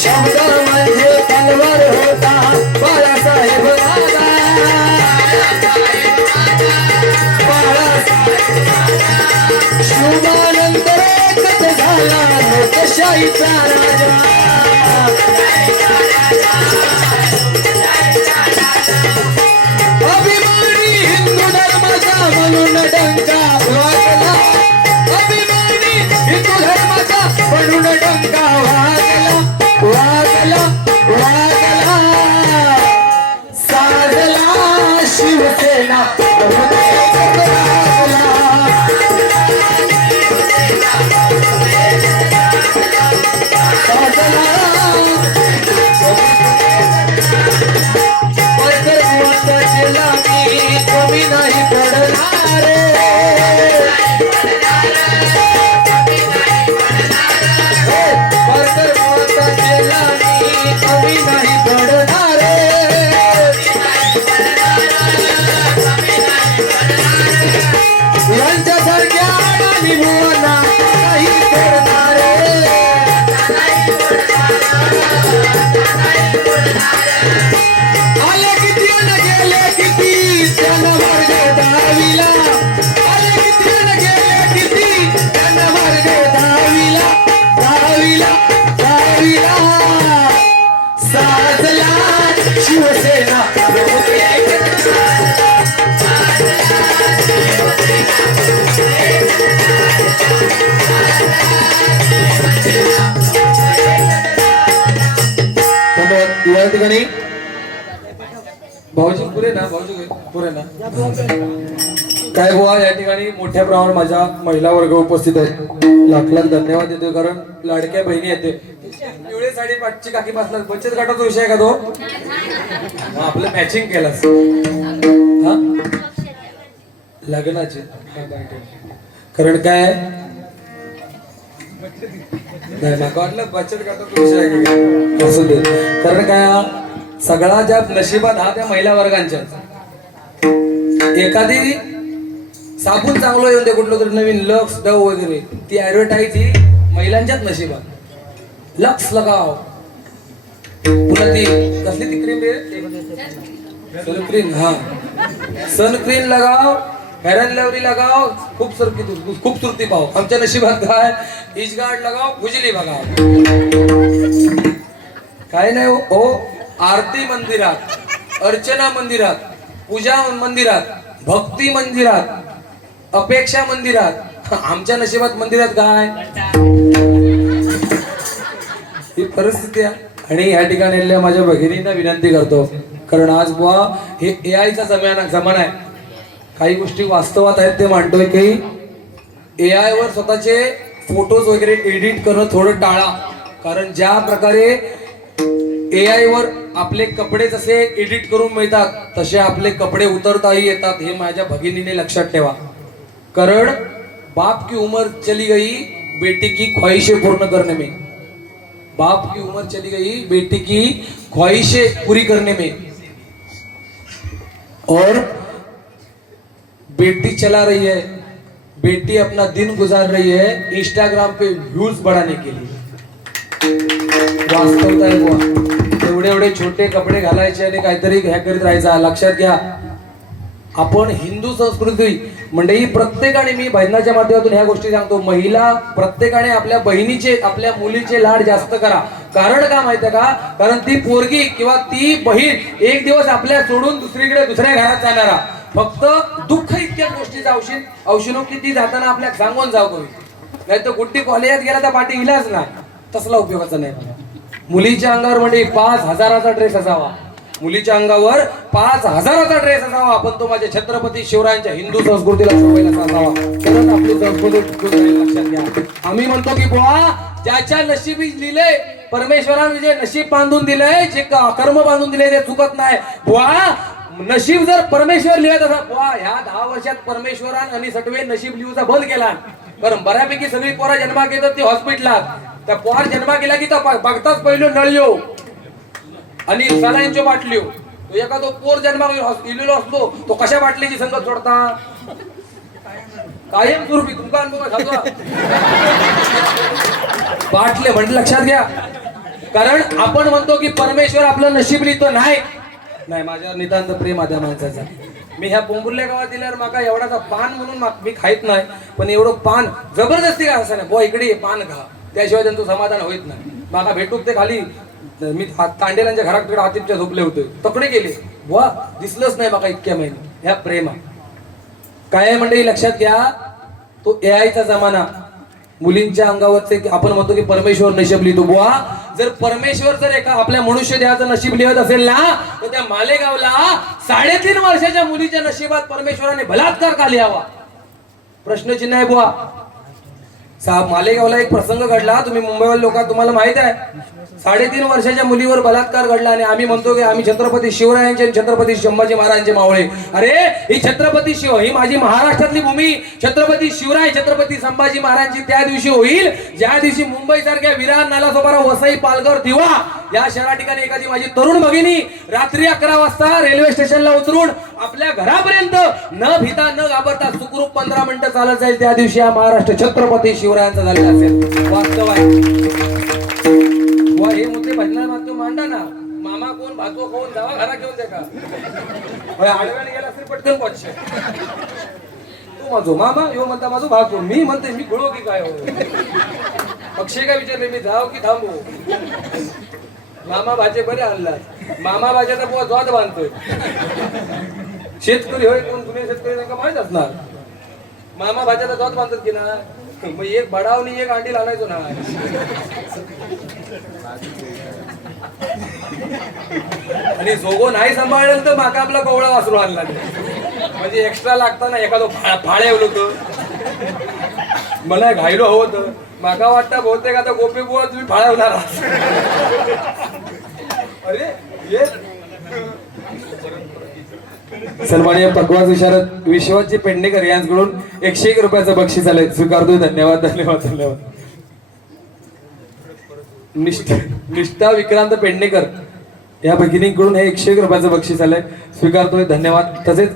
शब्द म्हणजे तलवार होता बाळासाहेब माझा, शिवबानंतर एकच झाला लोकशाहीचा राजा. अभिमानी हिंदू धर्माचा म्हणून डंका वाजला, अभिमानी हिंदू धर्माचा म्हणून डंका वाजला, वाजला वाजला. साजला शिवसेना बहुतेक राजला, साजला कमी नाही पडणार, परकर मोहताचेला कमी नाही पडणार. यांच्यासारख्या अडाणी बुवांना काही करणार, आले किती न गेले किती त्यांना मार्ग दहावीला, आले किती न गेले किती त्यांना मार्ग दहावीला, दहावीला दहावीला. साजला शिवसेना या ठिकाणी भाऊजी पुरे ना, भाऊजी पुरे ना. काय बुवा या ठिकाणी मोठ्या प्रमाणावर माझ्या महिला वर्ग उपस्थित आहे. लाख लाख धन्यवाद देतोय कारण लाडक्या बहिणी येते. पिवळे साडी पाठची काकी बसला. बचत गटाचा विषय आहे का तो? आपलं मॅचिंग केलास हा लग्नाचे. कारण काय नाही माका वाटलं बचत गटाचा विषय आहे का. असू दे. कारण काय सगळा ज्या नशिबात हा त्या महिला वर्गांच्या एखादी साबण चांगलं येऊन दे कुठलं तरी नवीन लक्स डव वगैरे ती ऍडव्हर्टाईज ही महिलांच्याच नशिबात लक्स लगाव पुन्हा ती कसली ती क्रीम रे सनक्रीम हा सनक्रीम लगाव फेरन लवली लगाव खूपसूरती पाव आमच्या नशिबात काय इजगार्ड लगाव खुजली बघाव काय नाही हो आरती मंदिरात अर्चना मंदिरात पूजा मंदिरात भक्ती मंदिरात अपेक्षा मंदिरात आमच्या नशिबात मंदिरात काय ही परिस्थिती आहे. आणि या ठिकाणी माझ्या भगिनींना विनंती करतो कारण आज बुवा हे एआयचा जमाना आहे. काही गोष्टी वास्तवात आहेत ते मांडतोय की एआय वर स्वतःचे फोटोज वगैरे एडिट करणं थोडं टाळा कारण ज्या प्रकारे एआय वर आपले कपडे जसे एडिट करून मिळतात तसे आपले कपडे उतरताही येतात हे माझ्या भगिनीने लक्षात ठेवा कारण बाप की उम्र चली गई बेटी की ख्वाहिशें पूर्ण करने में बाप की उम्र चली गई बेटी की ख्वाहिशें पूरी करने में और बेटी चला रही है बेटी अपना दिन गुजार रही है इंस्टाग्राम पे व्यूज बढ़ाने के लिए वास्तवता आहे बुवा एवढे एवढे छोटे कपडे घालायचे आणि काहीतरी ह्या करीत राहायचा लक्षात घ्या आपण हिंदू संस्कृती म्हणजे प्रत्येकाने मी बहिणाच्या माध्यमातून ह्या गोष्टी सांगतो महिला प्रत्येकाने आपल्या बहिणीचे आपल्या मुलीचे लाड जास्त करा कारण का माहितीये का कारण ती पोरगी किंवा ती बहीण एक दिवस आपल्या सोडून दुसरीकडे दुसऱ्या घरात जाणारा फक्त दुःख इतक्या गोष्टीचा औषध की ती जाताना आपल्या सांगून जाऊ कवी नाही तर गुड्डी कॉलेजात गेला तर पाठी इलाच नाही तसला उपयोगाचा नाही मुलीच्या अंगावर म्हणजे 5,000चा ड्रेस असावा मुलीच्या अंगावर 5,000चा ड्रेस असावा पण तो माझ्या छत्रपती शिवरायांच्या हिंदू संस्कृतीला शोभेला असावा तरच आपली संस्कृती लक्षात घ्या आम्ही म्हणतो की बुवा ज्याच्या नशिबी लिहिले परमेश्वराने जे नशीब बांधून दिलंय जे कर्म बांधून दिले ते चुकत नाही बुवा नशीब जर परमेश्वर लिहित असा बुवा ह्या 10 वर्षात परमेश्वरान आणि सटवे नशीब लिहूचा बंद केला कारण बऱ्यापैकी सगळी पोरा जन्मात येतात ती हॉस्पिटलात त्या पोर जन्मा गेला की बघताच पहिलं नळियो आणि सलाईनच्या बाटलियो तो एका तो पोर जन्मा इलेलो असतो तो कशा बाटलीची संगत सोडता कायम स्वरूपी तुमका अनुभव बाटले म्हणजे लक्षात घ्या कारण आपण म्हणतो की परमेश्वर आपलं नशीब लिहितो नाही माझ्यावर नितांत प्रेम आद्या माणसाचा मी ह्या बोंबुर्ल्या गावात दिल्यावर माका एवढाचा पान म्हणून मी खाईत नाही पण एवढं पान जबरदस्ती का असं नाही बुवा इकडे पान खा त्याशिवाय त्यांचं समाधान होत नाही माका भेटूक ते खाली मी तांडेलांच्या घराकडे हातीपच्या झोपले होते तकडे गेले बुवा दिसलंच नाही माका इतक्या महिने ह्या प्रेमा काय म्हणजे लक्षात घ्या तो एआयचा जमाना मुलींच्या अंगावरचे आपण म्हणतो की परमेश्वर नशीब लिहितो बुवा जर परमेश्वर जर एका आपल्या मनुष्य देहाचं नशीब लिहत असेल ना तर त्या मालेगावला 3.5 वर्षाच्या मुलीच्या नशिबात परमेश्वराने बलात्कार का लिहावा प्रश्नचिन्ह आहे बुवा मालेगावला एक प्रसंग घडला तुम्ही मुंबईवाले लोक तुम्हाला माहित आहे 3.5 वर्षाच्या मुलीवर बलात्कार घडला आणि आम्ही म्हणतो की आम्ही छत्रपती शिवरायांचे छत्रपती संभाजी महाराजांचे मावळे अरे ही छत्रपती शिव ही माझी महाराष्ट्रातली भूमी छत्रपती शिवराय छत्रपती संभाजी महाराजांची त्या दिवशी होईल ज्या दिवशी मुंबई सारख्या विरार नालासोपारा वसई पालघर दिवा या शहरा ठिकाणी एखादी माझी तरुण भगिनी रात्री 11 वाजता रेल्वे स्टेशनला उतरून आपल्या घरापर्यंत न भीता न घाबरता सुखरूप 15 मिनिटं चालत जाईल त्या दिवशी हा महाराष्ट्र छत्रपती शिवरायांचा झालेला असेल वास्तव आहे हे मुद्दे भजनात माध्यम मांडा ना मामा कोण भातो कोण जावा घरा घेऊन दे का आडव्याने गेला तरी पटकन पक्ष तू माझो मामा यो म्हणता माझो भातो मी म्हणते मी गुळो की काय पक्षी काय विचारले मी जाव की थांबू मामा भाजे बरे आणला मामा भाज्याचा बुवा ज्वाद बांधतोय शेतकरी होय कोण कुणी शेतकरी त्यांना माहित असणार मामा भाज्याचा ज्वाद बांधतात की ना मग एक बडावनी एक अंडी लावायचो ना आणि जोगो नाही सांभाळलं तर माका आपला कोवळा वासरू आणला म्हणजे एक्स्ट्रा लागताना एखादं फाळे होतं मला घायलो हवं होतं माका वाटतं बहुतेक आता गोपी बुवा तुम्ही फाळवणार अरे ये सन्माननीय पकवाज विशारद विश्वाची पेडणेकर यांच्याकडून 101 रुपयाचं बक्षीस आलंय स्वीकारतोय धन्यवाद धन्यवाद धन्यवाद निष्ठा विक्रांत पेडणेकर या भगिनींकडून हे 101 रुपयाचं बक्षीस आलंय स्वीकारतोय धन्यवाद तसेच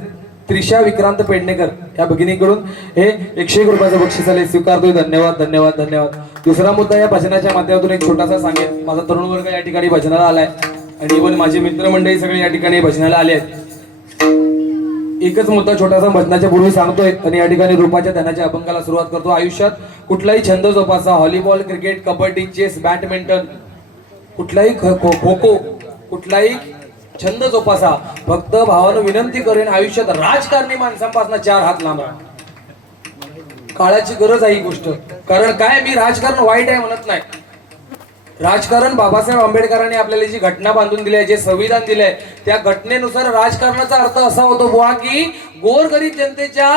त्रिशा विक्रांत पेडणेकर या भगिनीकडून हे 101 रुपयाचं बक्षीस आले, स्वीकारतोय. धन्यवाद धन्यवाद धन्यवाद. दुसरा मुद्दा या भजनाच्या माध्यमातून एक छोटासा सांगेन. माझा तरुण वर्ग या ठिकाणी भजनाला आलाय आणि इव्हन माझे मित्रमंडळी सगळे या ठिकाणी भजनाला आले आहेत. एकच मुद्दा छोटासा भजनाच्या पूर्वी सांगतोय आणि या ठिकाणी रूपाच्या धनाच्या अभंगाला सुरुवात करतो. आयुष्यात कुठलाही छंद जोपासा, volleyball, cricket, kabaddi, chess, badminton, कुठलाही खो खो, कुठलाही छंद जोपासा. फक्त भावानं विनंती करेन, आयुष्यात राजकारणी माणसांपासून 4 हात लांब राहा. काळाची गरज आहे ही गोष्ट. कारण काय, मी राजकारण वाईट आहे म्हणत नाही. राजकारण बाबासाहेब आंबेडकरांनी आपल्याला जी घटना बांधून दिली आहे, जे संविधान दिलंय, त्या घटनेनुसार राजकारणाचा अर्थ असा होतो बुवा की गोरगरीब जनतेच्या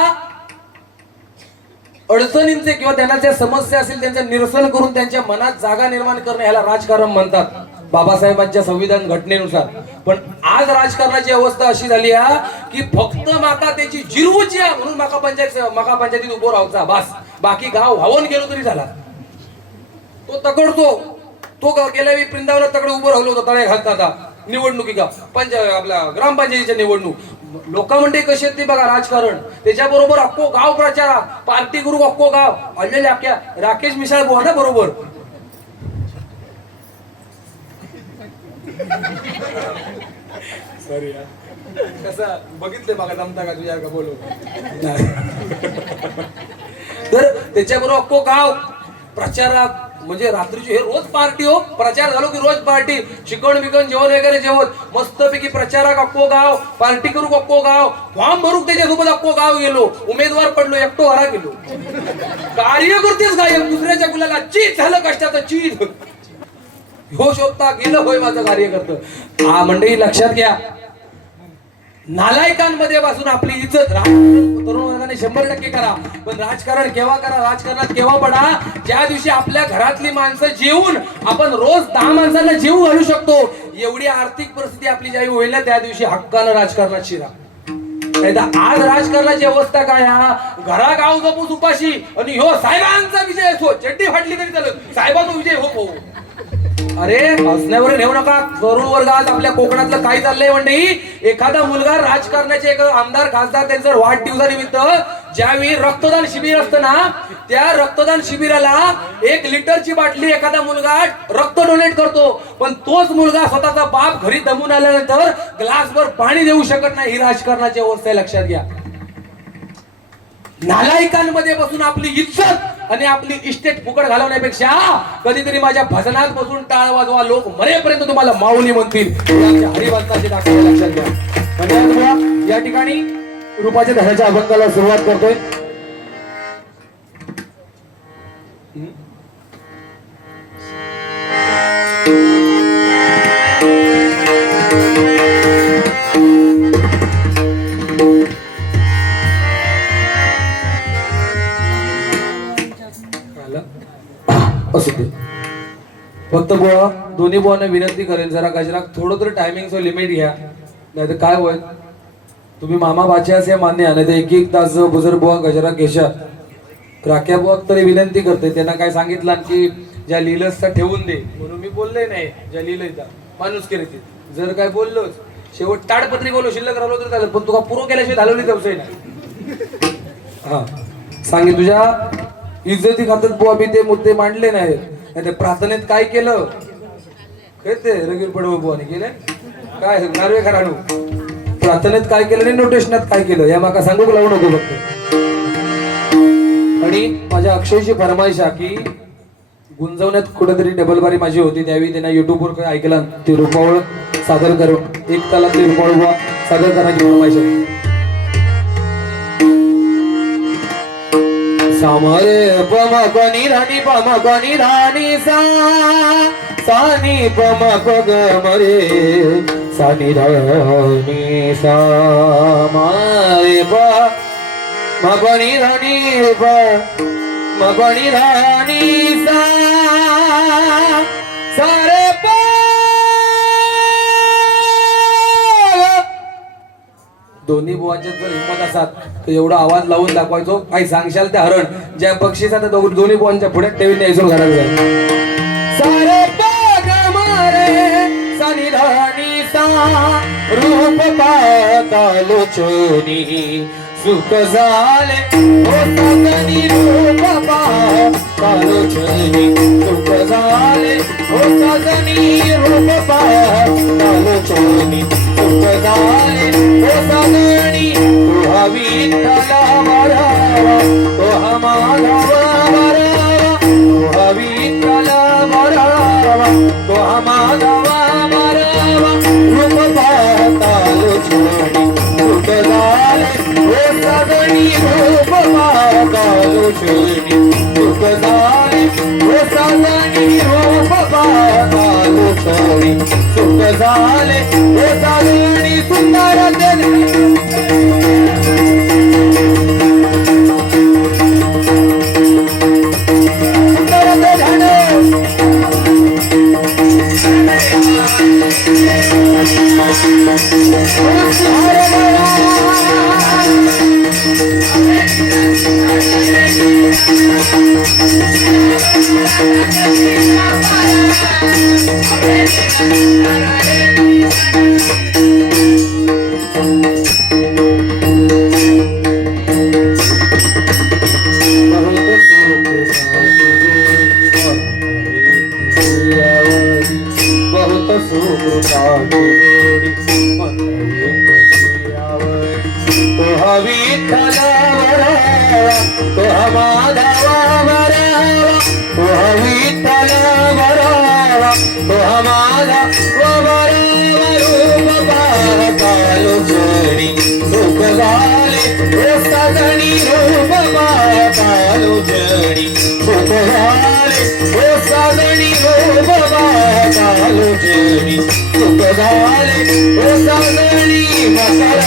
अडचणींचे किंवा त्यांना ज्या समस्या असेल त्यांचं निरसन करून त्यांच्या मनात जागा निर्माण करणं, ह्याला राजकारण म्हणतात बाबासाहेबांच्या संविधान घटनेनुसार. पण आज राजकारणाची अवस्था अशी झाली आहे की फक्त माका त्याची जिरवूची आहे म्हणून माका पंचायतीत उभं राहायचा बस, बाकी गाव वाहून गेलो तरी झाला. तो तकडतो, तो गेल्या वेळी वृंदावनात तकडे उभं राहिलो होतो तळे घालता निवडणुकी आपल्या ग्रामपंचायतीच्या निवडणूक. लोक म्हणते कशी आहेत ते बघा राजकारण. त्याच्याबरोबर अख्खो गाव प्रचार, पार्टी करू अख्खो गाव आलेले अख्ख्या राकेश मिसाळ बुवा ना बरोबर. सॉरी कसं बघितले बघा जमता का तुझ्या का बोलू. तर त्याच्याबरोबर अख्खो गाव प्रचारात, म्हणजे रात्रीची हे रोज पार्टी हो, प्रचार झालो की रोज पार्टी, चिकन बिकन जेवण वगैरे जेवण मस्तपैकी प्रचाराक अख्खो गाव, पार्टी करू अख्खो गाव, फॉर्म भरूक त्याच्यासोबत अख्खो गाव गेलो, उमेदवार पडलो, एकटो हरा गेलो. कार्यकर्तेच गायब, दुसऱ्याच्या गुलाला चीज झालं, कष्टाचं चीज हो शोधता गेलं होय माझं कार्यकर्तं. हा मंडळी लक्षात घ्या, नालायकांमध्ये पासून आपली इज्जत तरुण वर्गाने 100% करा. पण राजकारण केव्हा करा, राजकारणात केव्हा पडा, ज्या दिवशी आपल्या घरातली माणसं जेवून आपण रोज 10 माणसांना जेवू घालू शकतो, एवढी आर्थिक परिस्थिती आपली ज्यावेळी होईल ना, त्या दिवशी हक्कानं राजकारणात शिरा. आज राजकारणाची अवस्था काय, हा घरा गाव जपूस उपाशी आणि हो साहेबांचा विजय असो, चड्डी फाटली तरी चालत, साहेबांचा विजय हो. अरे हसण्यावर नेऊ नका. तरुण वर्ग आज आपल्या कोकणातलं काय चाललंय मंडळी, एखादा मुलगा राजकारणाचे एक आमदार खासदार त्यांचं वाढदिवसानिमित्त ज्यावेळी रक्तदान शिबिर असतं ना, त्या रक्तदान शिबिराला 1 लिटरची बाटली एखादा मुलगा रक्त डोनेट करतो. पण तोच मुलगा स्वतःचा बाप घरी दमून आल्यानंतर ग्लासभर पाणी देऊ शकत नाही. ही राजकारणाची अवस्था लक्षात घ्या. नालायकांमध्ये बसून आपली इज्जत आणि आपली इस्टेट फुकट घालवण्यापेक्षा कधीतरी माझ्या भजनात बसून टाळ वाजवा, लोक मरेपर्यंत तुम्हाला माऊली म्हणतील. हरिभक्ताची दाखवा लक्षात घ्या. म्हणजे या ठिकाणी रूपाच्या धनाच्या अभंगाला सुरुवात करतोय. असू दे. फक्त बुवा दोन्ही बुवांना विनंती करेन, जरा गजराक थोडं तरी टायमिंगचं लिमिट घ्या, नाही तर काय होईल. तुम्ही मामा बाचे असे मान्य, नाही तर 1-1 तास बुजुर्ग बुवा गजराक घेशा. राख्या बुवा तरी विनंती करते, त्यांना काय सांगितलं की ज्या लिहिलंस त्या ठेवून दे म्हणून मी बोलले नाही, ज्या लिहिलंय त्या माणूस केले ते. जर काय बोललोच शेवट ताडपत्री बोललो शिल्लक राहिलो तरी चालेल, पण तुका पुरो केल्याशिवाय घालवली जाऊच नाही. हा सांगे तुझ्या इज्जती खात्यात बुवा मी ते मुद्दे मांडले नाही. ते प्रार्थनेत काय केलं ते रगीर पडव बुवाने केले काय नारवे खराणू. प्रार्थनेत काय केलं आणि नोटेशनात काय केलं या माका सांगू लावू नको फक्त. आणि माझ्या अक्षयची फरमाईश आहे की गुंजवण्यात कुठेतरी डबल बारी माझी होती, त्यावेळी त्यांना युट्यूबवर काय ऐकला ती रुपावळ सादर करून 1 तालातली रुपावळ बुवा सादर करण्याची फरमाईश आहे. सामरे पम कोणी राणी पम कोणी राणी सा सानी पम पग मरे सानी राणी सा मारे प मगणी राणी प मगणी राणी सा सारे प. दोन्ही बुवांच्या जर हिंमत असतात तर एवढा आवाज लावून दाखवायचो. काही सांगशाल ते हरण ज्या पक्षीचा त्या दोन्ही बुवांच्या पुढे टेवी न्यायचो घरात जाईल. सारे पग मारे सानी राणी सा रूप पाहतालोचनी सुख झाले हो साजनी रूप पाहतालोचनी सुख झाले हो साजनी रूप पाहतालोचनी सुख झाले हो साजनी तुहा विठ्ठला वरावा तुहा माधवा वरावा तुहा विठ्ठला वरावा तुहा माधवा वरावा रूप पाहतालोचनी सुख झाले हो साजनी रूप पाहतालोचनी सुख झाले हो साजनी रूप पाहतालोचनी सुख झाले हो साजनी सुंदर विठ्ठला वरावा तुहा माधवा वरावा तुहा विठ्ठला वरावा तुहा माधवा वरावा रूप पाहतालोचनी सुख झाले हो साजनी रूप पाहतालोचनी सुख झाले हो साजनी रूप पाहतालोचनी सुख झाले हो साजनी मकर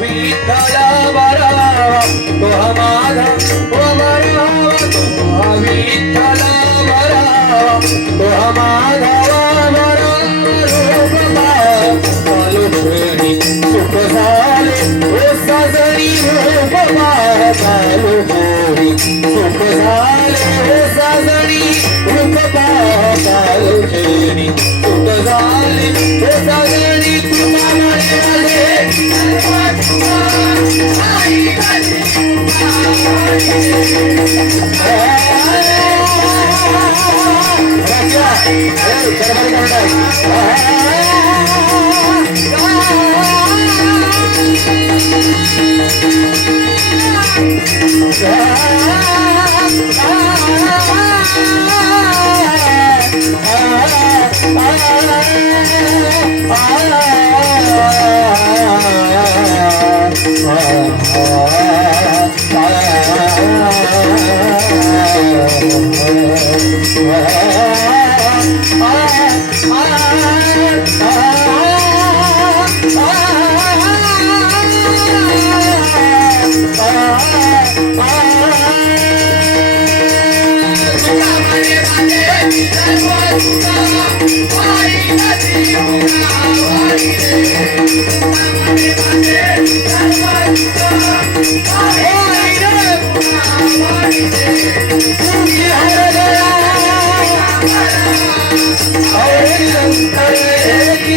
विठ्ठला वरावा तुहा माधवा वरावा तुहा विठ्ठला वरावा तुहा माधवा वरावा रूप पाहतालोचनी सुख झाले हो साजनी रूप पाहतालोचनी सुख झाले हो साजनी रूप पाहतालोचनी सुख झाले हो साजनी तुका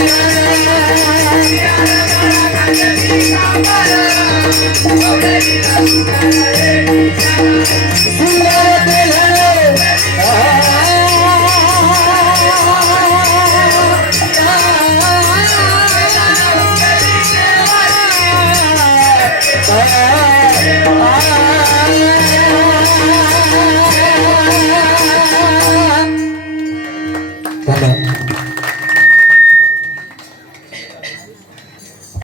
विश्वकर्त्या